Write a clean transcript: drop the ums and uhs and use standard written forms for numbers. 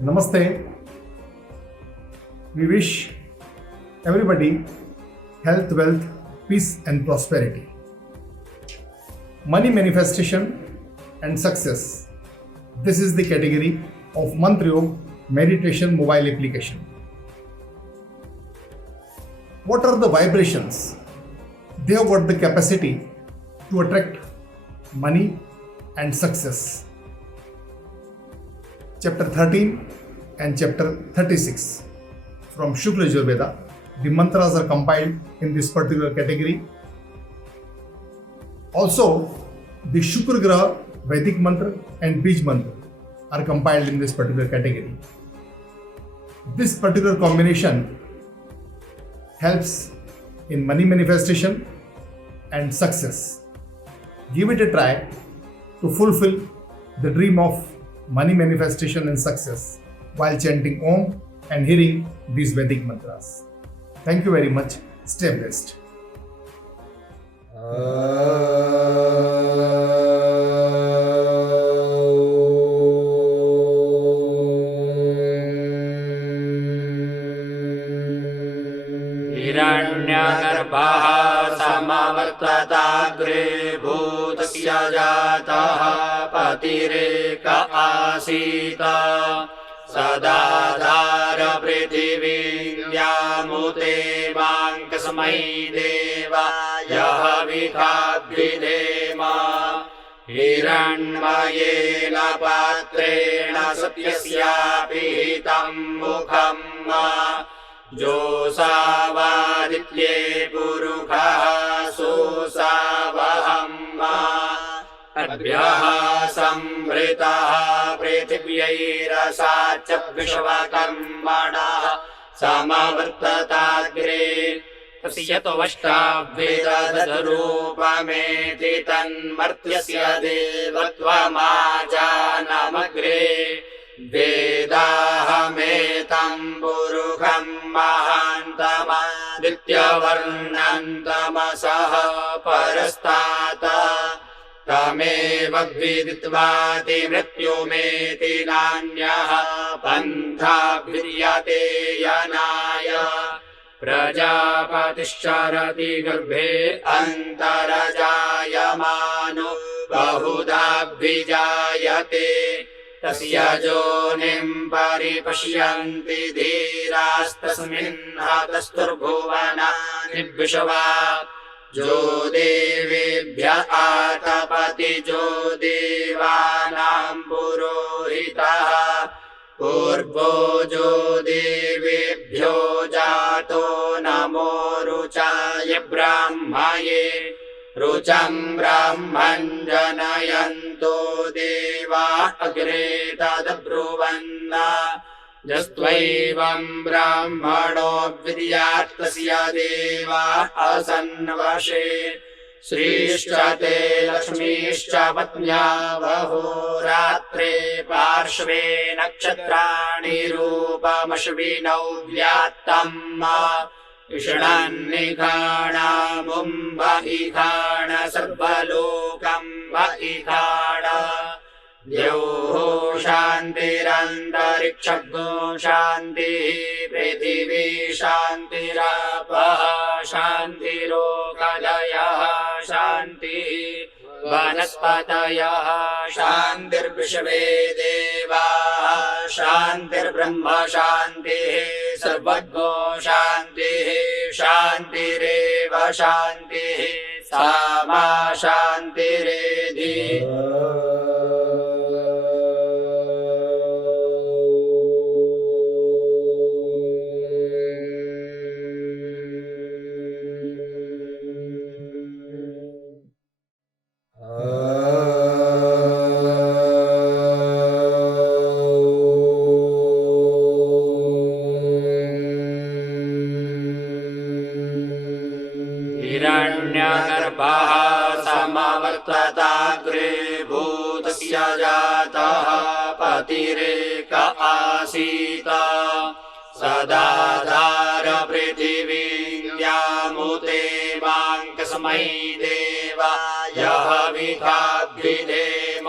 Namaste. We wish everybody health, wealth, peace, and prosperity. Money manifestation and success. This is the category of Mantra Yoga meditation mobile application. What are the vibrations? They have got the capacity to attract money and success. Chapter 13 and chapter 36 from Shukla Yajurveda. The mantras are compiled in this particular category. Also, the Shukra Graha Vedic mantra and Bij mantra are compiled in this particular category. This particular combination helps in money manifestation and success. Give it a try to fulfill the dream of money manifestation and success while chanting Om and hearing these Vedic mantras. Thank you very much. Stay blessed. हिरण्यगर्भः समवर्तताग्रे भूतस्य जातः पतिरेक आसीत् सदाधार पृथिवीर्यामुते माङ्कस्मै देव यः विखाद्विधेम हिरण्मयेन पात्रेण सत्यस्यापि हितं मुखम् जोषावादित्ये पुरुषः सोऽसावहम् अद्भ्यः संवृतः पृथिव्यैरसा च विश्वकर्मणः समवर्तताग्रे तस्यत्वष्टाभ्येतद्रूपमेति तन्मर्त्यस्य देवत्वमाजानमग्रे वेदाहमेतं पुरुषं महान्तमादित्यवर्णन्तमसः परस्तात् तमेव विदित्वाति मृत्युमेति नान्यः पन्था विद्यते यनाय प्रजापतिश्चरति गर्भे अन्तरजायमानो बहुधाभिजायते तस्य योनिं परिपश्यन्ति धीरास्तस्मिन् हतस्तुर्भुवनानि विश्वा जो देवेभ्य आतपति जो देवानां पुरोहितः पूर्वो जो देवेभ्यो जातो नमो रुचाय ब्राह्मये रुचं ब्राह्मं जनयन्तो देवा अग्रे तद्ब्रुवन् यस्त्वैवं ब्राह्मणो विद्यात्तस्य देवा असन्वशे श्रीश्च ते लक्ष्मीश्च पत्न्या वहोरात्रे पार्श्वे नक्षत्राणि रूपमश्विनौ व्यात्तम् इषणन्निखाणामुम्ब इखाण सर्वलोकं व इखाण द्यौः शान्तिरन्तरिक्षगो शान्तिः पृथिवी शान्तिरापः शान्तिरोगदयः शान्तिः वनस्पतयः शान्तिर्विश्वे देवाः शान्तिर्ब्रह्म शान्तिः सर्वज्ञो शान्तिः शान्तिरेव शान्तिः सा मा शान्तिरेधि हिरण्यगर्भः समवर्तताग्रे भूतस्य जातः पतिरेक आसीत् सदाधार पृथिवीर्यामुते माङ्कस्मै देव यः विखाद्विधेम